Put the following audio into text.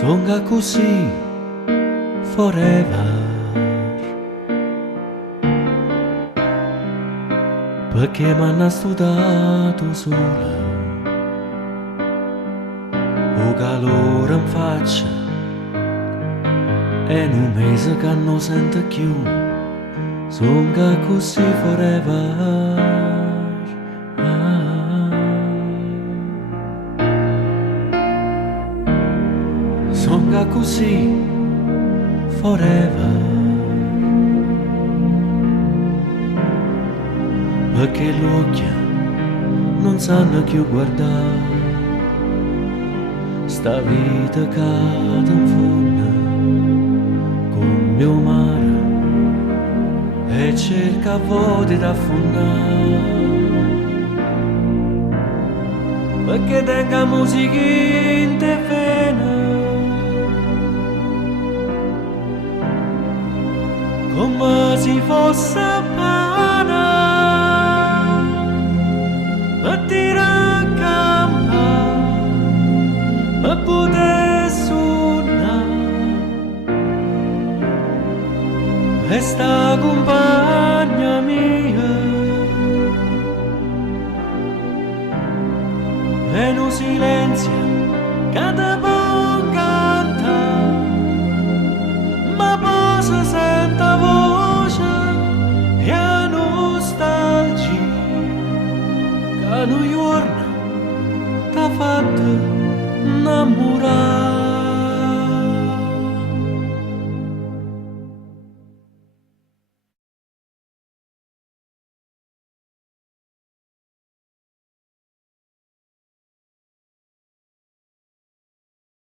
Songa così forever, perché m'hanno studiato sola, o calore in faccia, e in un mese che non sento più, songa così forever. Songa così forever, perché gli occhi non sanno più guardare sta vita cade in fondo con mio mare e cerca voti da affondare, perché tenga musica in te vena come se fosse pana, ma tira a campa, ma poter suonare, e sta compagna mia, e un silenzio che te può cantare, ma poi si sente voce e a nostalgia che un giorno t'ha fatto innamorare.